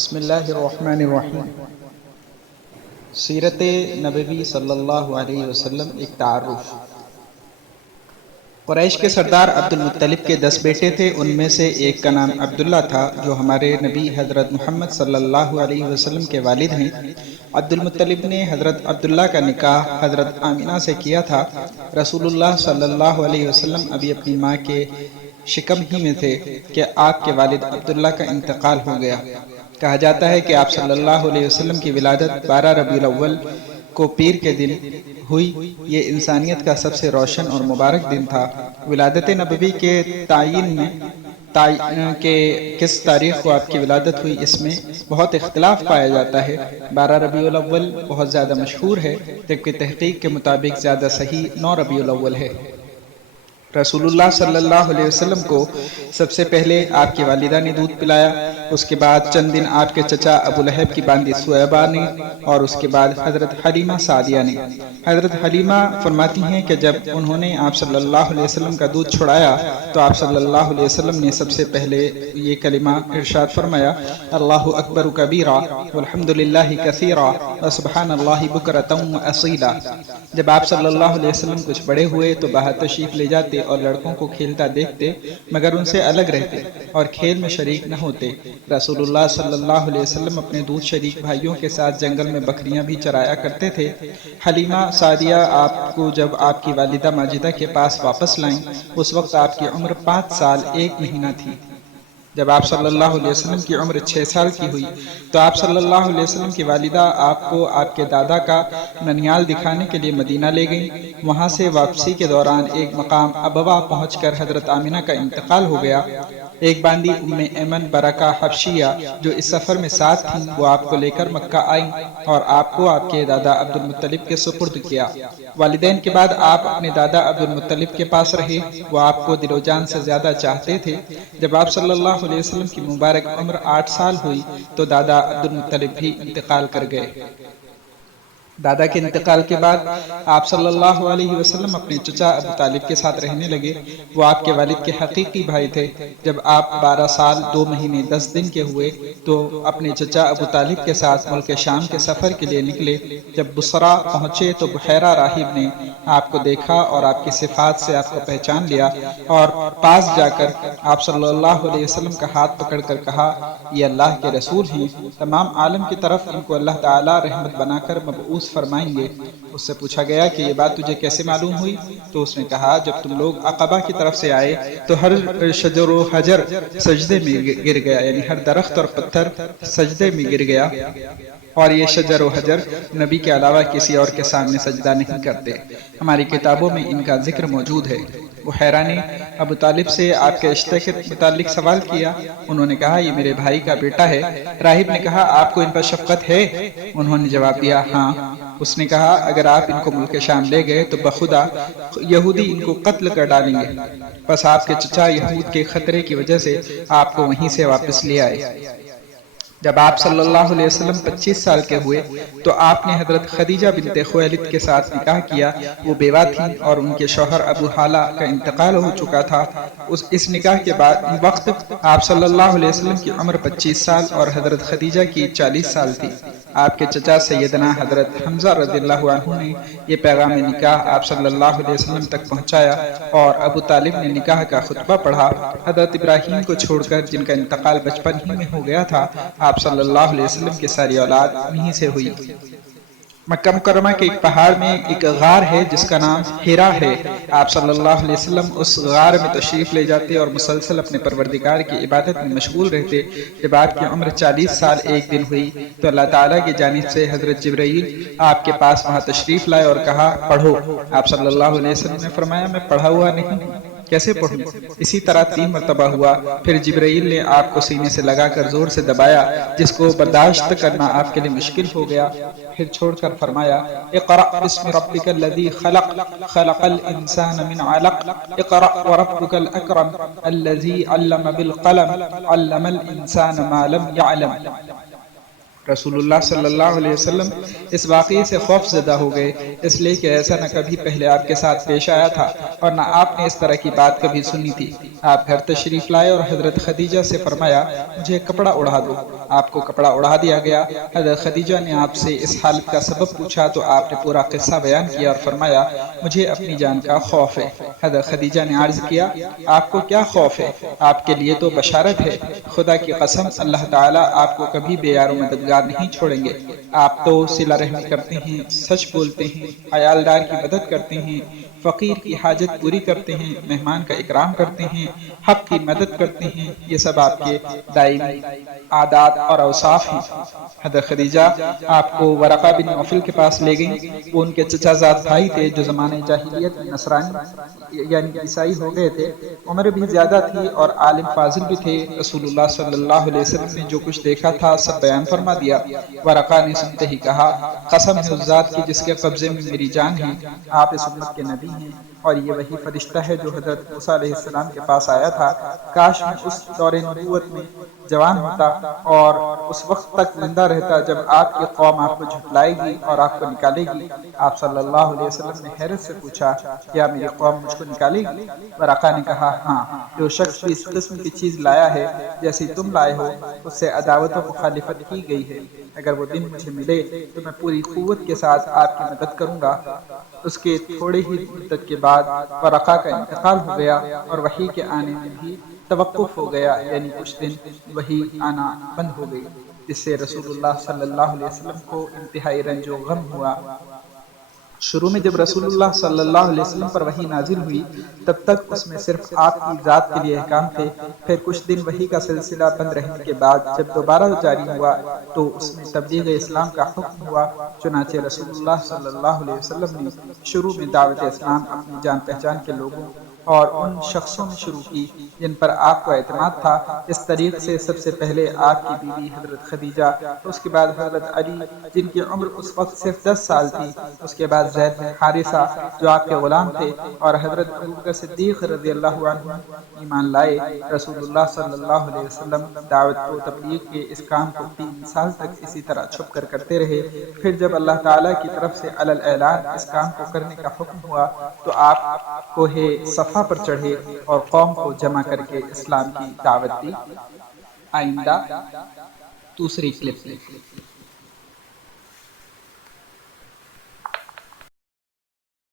بسم اللہ الرحمن الرحیم۔ سیرت نبوی صلی اللہ علیہ وسلم ایک تعارف۔ قریش کے سردار عبد المطلب کے 10 بیٹے تھے، ان میں سے ایک کا نام عبداللہ تھا جو ہمارے نبی حضرت محمد صلی اللہ علیہ وسلم کے والد ہیں۔ عبد المطلب نے حضرت عبداللہ کا نکاح حضرت آمینہ سے کیا تھا۔ رسول اللہ صلی اللہ علیہ وسلم ابھی اپنی ماں کے شکم ہی میں تھے کہ آپ کے والد عبداللہ کا انتقال ہو گیا۔ کہا جاتا ہے کہ آپ صلی اللہ علیہ وسلم کی ولادت 12 ربیع الاول کو پیر کے دن ہوئی۔ یہ انسانیت کا سب سے روشن اور مبارک دن تھا۔ ولادت نبوی کے تعین میں کہ کس تاریخ کو آپ کی ولادت ہوئی اس میں بہت اختلاف پایا جاتا ہے۔ 12 ربیع الاول بہت زیادہ مشہور ہے، جبکہ تحقیق کے مطابق زیادہ صحیح 9 ربیع الاول ہے۔ رسول اللہ صلی اللہ علیہ وسلم کو سب سے پہلے آپ کی والدہ نے دودھ پلایا، اس کے بعد چند دن آپ کے چچا ابو لہب کی باندی سویبہ نے، اور اس کے بعد حضرت حلیمہ سعدیہ نے۔ حضرت حلیمہ فرماتی ہیں کہ جب انہوں نے آپ صلی اللہ علیہ وسلم کا دودھ چھڑایا تو آپ صلی اللہ علیہ وسلم نے سب سے پہلے یہ کلمہ ارشاد فرمایا، اللہ اکبر کبیرا والحمد للہ کثیرا وسبحان اللہ بکرۃ واصیلا۔ جب آپ صلی اللہ علیہ وسلم کچھ بڑے ہوئے تو باہر تشریف لے جاتے اور لڑکوں کو کھیلتا دیکھتے مگر ان سے الگ رہتے اور کھیل میں شریک نہ ہوتے۔ رسول اللہ صلی اللہ علیہ وسلم اپنے دودھ شریک بھائیوں کے ساتھ جنگل میں بکریاں بھی چرایا کرتے تھے۔ حلیمہ سعدیہ آپ کو جب آپ کی والدہ ماجدہ کے پاس واپس لائیں، اس وقت آپ کی عمر 5 سال 1 مہینہ تھی۔ جب آپ صلی اللہ علیہ وسلم کی عمر 6 سال کی ہوئی تو آپ صلی اللہ علیہ وسلم کی والدہ آپ کو آپ کے دادا کا ننیال دکھانے کے لیے مدینہ لے گئیں۔ وہاں سے واپسی کے دوران ایک مقام ابوا پہنچ کر حضرت آمینہ کا انتقال ہو گیا۔ ایک باندی ام ایمن برکہ حبشیہ جو اس سفر میں ساتھ تھیں، وہ آپ کو لے کر مکہ آئیں اور آپ کو آپ کے دادا عبد المطلب کے سپرد کیا۔ والدین کے بعد آپ اپنے دادا عبد المطلب کے پاس رہے، وہ آپ کو دل و جان سے زیادہ چاہتے تھے۔ جب آپ صلی اللہ علیہ وسلم کی مبارک عمر 8 سال ہوئی تو دادا عبد المطلب بھی انتقال کر گئے۔ دادا کے انتقال کے بعد آپ صلی اللہ علیہ وسلم اپنے چچا ابو طالب کے ساتھ رہنے لگے۔ وہ آپ کے والد کے حقیقی بھائی تھے۔ جب آپ 12 سال 2 مہینے 10 دن کے ہوئے تو اپنے چچا ابو طالب کے ساتھ ملک شام کے سفر کے لیے نکلے۔ جب بصرہ پہنچے تو بحیرہ راہب نے آپ کو دیکھا اور آپ کی صفات سے آپ کو پہچان لیا اور پاس جا کر آپ صلی اللہ علیہ وسلم کا ہاتھ پکڑ کر کہا، یہ اللہ کے رسول ہیں، تمام عالم کی طرف ان کو اللہ تعالی رحمت بنا کر مبعوث فرمائیں گے۔ اس سے پوچھا گیا کہ یہ بات تجھے کیسے معلوم ہوئی؟ تو اس نے کہا، جب تم لوگ عقبہ کی طرف سے آئے تو ہر شجر و حجر سجدے میں گر گیا، یعنی ہر درخت اور پتھر سجدے میں گر گیا، اور یہ شجر و حجر نبی کے علاوہ کسی اور کے سامنے سجدہ نہیں کرتے۔ ہماری کتابوں میں ان کا ذکر موجود ہے۔ بحیرہ نے ابو طالب سے آپ کے رشتے کے متعلق سوال کیا۔ انہوں نے کہا، یہ میرے بھائی کا بیٹا ہے۔ راہب نے کہا، آپ کو ان پر شفقت ہے؟ انہوں نے جواب دیا، ہاں۔ اس نے کہا، اگر آپ ان کو ملک شام لے گئے تو بخدا یہودی ان کو قتل کر ڈالیں گے۔ بس آپ کے چچا یہود کے خطرے کی وجہ سے آپ کو وہیں سے واپس لے آئے۔ جب آپ صلی اللہ علیہ وسلم 25 سال کے ہوئے تو آپ نے حضرت خدیجہ بنت خویلد کے ساتھ نکاح کیا۔ وہ بیوہ تھیں اور ان کے شوہر ابو حالہ کا انتقال ہو چکا تھا۔ اس نکاح کے وقت آپ صلی اللہ علیہ وسلم کی عمر 25 سال اور حضرت خدیجہ کی 40 سال تھی۔ آپ کے چچا سیدنا حضرت حمزہ رضی اللہ عنہ نے یہ پیغام نکاح آپ صلی اللہ علیہ وسلم تک پہنچایا اور ابو طالب نے نکاح کا خطبہ پڑھا۔ حضرت ابراہیم کو چھوڑ کر جن کا انتقال بچپن ہی میں ہو گیا تھا، آپ صلی اللہ علیہ وسلم کی ساری اولاد انہی سے ہوئی۔ مکہ مکرمہ کے ایک پہاڑ میں ایک غار ہے جس کا نام حرا ہے۔ آپ صلی اللہ علیہ وسلم اس غار میں تشریف لے جاتے اور مسلسل اپنے پروردگار کی عبادت میں مشغول رہتے۔ جب آپ کی عمر 40 سال 1 دن ہوئی تو اللہ تعالیٰ کی جانب سے حضرت جبرائیل آپ کے پاس وہاں تشریف لائے اور کہا، پڑھو۔ آپ صلی اللہ علیہ وسلم نے فرمایا، میں پڑھا ہوا نہیں، کیسے پڑھوں؟ اسی طرح 3 مرتبہ ہوا۔ پھر جبرائیل نے آپ کو سینے سے لگا کر زور سے دبایا، جس کو برداشت کرنا آپ کے لیے مشکل ہو گیا۔ پھر چھوڑ کر فرمایا، اقرأ بسم ربک الذی خلق خلق الانسان من علق اقرأ وربک الاکرم الذی علم بالقلم علم الانسان ما لم يعلم۔ رسول اللہ صلی اللہ علیہ وسلم اس واقعے سے خوف زدہ ہو گئے، اس لیے کہ ایسا نہ کبھی پہلے آپ کے ساتھ پیش آیا تھا اور نہ آپ نے اس طرح کی بات کبھی سنی تھی۔ آپ گھر تشریف لائے اور حضرت خدیجہ سے فرمایا مجھے کپڑا اڑا دو۔ آپ کو کپڑا اڑا دیا گیا۔ حضرت خدیجہ نے آپ سے اس حالت کا سبب پوچھا تو آپ نے پورا قصہ بیان کیا اور فرمایا مجھے اپنی جان کا خوف ہے۔ حضرت خدیجہ نے عرض کیا آپ کو کیا خوف ہے؟ آپ کے لیے تو بشارت ہے، خدا کی قسم اللہ تعالیٰ آپ کو کبھی بے یار و مددگار نہیں چھوڑیں گے۔ آپ تو صلہ رحمی کرتے ہیں، سچ بولتے ہیں، عیالدار کی مدد کرتے ہیں، فقیر کی حاجت پوری کرتے ہیں، مہمان کا اکرام کرتے ہیں، حق کی مدد کرتے ہیں، یہ سب آپ کے دائمی عادات اور اوصاف ہیں۔ حضرت خدیجہ آپ کو ورقہ بن نوفل کے پاس لے گئیں۔ وہ ان کے چچا زاد بھائی تھے جو زمانے جاہلیت میں نصرانی یعنی عیسائی ہو گئے تھے۔ عمر بھی زیادہ تھی اور عالم فاضل بھی تھے۔ رسول اللہ صلی اللہ علیہ وسلم نے جو کچھ دیکھا تھا سب بیان فرما دیا۔ ورقہ نے سنتے ہی کہا قسم ہے اس ذات کی جس کے قبضے میں میری جان ہے، آپ اس امت کے نبی ہیں اور یہ وہی فرشتہ ہے جو حضرت موسیٰ علیہ السلام کے پاس آیا تھا۔ کاش میں اس دور نبوت میں جوان ہوتا اور اس وقت تک زندہ رہتا جب آپ کی قوم آپ کو جھٹلائے گی اور آپ کو نکالے گی۔ آپ صلی اللہ علیہ وسلم نے حیرت سے پوچھا کیا میری قوم مجھ کو نکالے گی؟ ورقہ نے کہا ہاں، جو شخص بھی اس قسم کی چیز لایا ہے جیسی تم لائے ہو اس سے عداوت و مخالفت کی گئی ہے۔ اگر وہ دن مجھے ملے تو میں پوری قوت کے ساتھ آپ کی مدد کروں گا۔ اس کے تھوڑے ہی مدت کے بعد ورقہ کا انتقال ہو گیا اور وحی کے آنے میں بھی توقف ہو گیا، یعنی کچھ دن وحی آنا بند ہو گئی، جس سے رسول اللہ صلی اللہ علیہ وسلم کو انتہائی رنج و غم ہوا۔ شروع میں جب رسول اللہ صلی اللہ علیہ وسلم پر وحی نازل ہوئی تب تک اس میں صرف آپ کی ذات کے لیے احکام تھے۔ پھر کچھ دن وحی کا سلسلہ بند رہنے کے بعد جب دوبارہ جاری ہوا تو اس میں تبلیغ اسلام کا حکم ہوا۔ چنانچہ رسول اللہ صلی اللہ علیہ وسلم نے شروع میں دعوت اسلام اپنی جان پہچان کے لوگوں اور ان شخصوں میں شروع کی جن پر آپ کو اعتماد تھا۔ اس طریق سے سب سے پہلے آپ کی بیوی حضرت خدیجہ، اس کے بعد حضرت علی جن کی عمر اس وقت صرف 10 سال تھی، اس کے بعد زید بن حارثہ جو آپ کے غلام تھے، اور حضرت ابوبکر صدیق رضی اللہ عنہ ایمان لائے۔ رسول اللہ صلی اللہ علیہ وسلم دعوت و تبلیغ کے اس کام کو 3 سال تک اسی طرح چھپ کر کرتے رہے۔ پھر جب اللہ تعالیٰ کی طرف سے علی الاعلان اس کام کو کرنے کا حکم ہوا تو آپ کوہ صفا پر چڑھے اور قوم کو جمع کر کے اسلام کی دعوت دی۔ آئندہ دوسری کلپ میں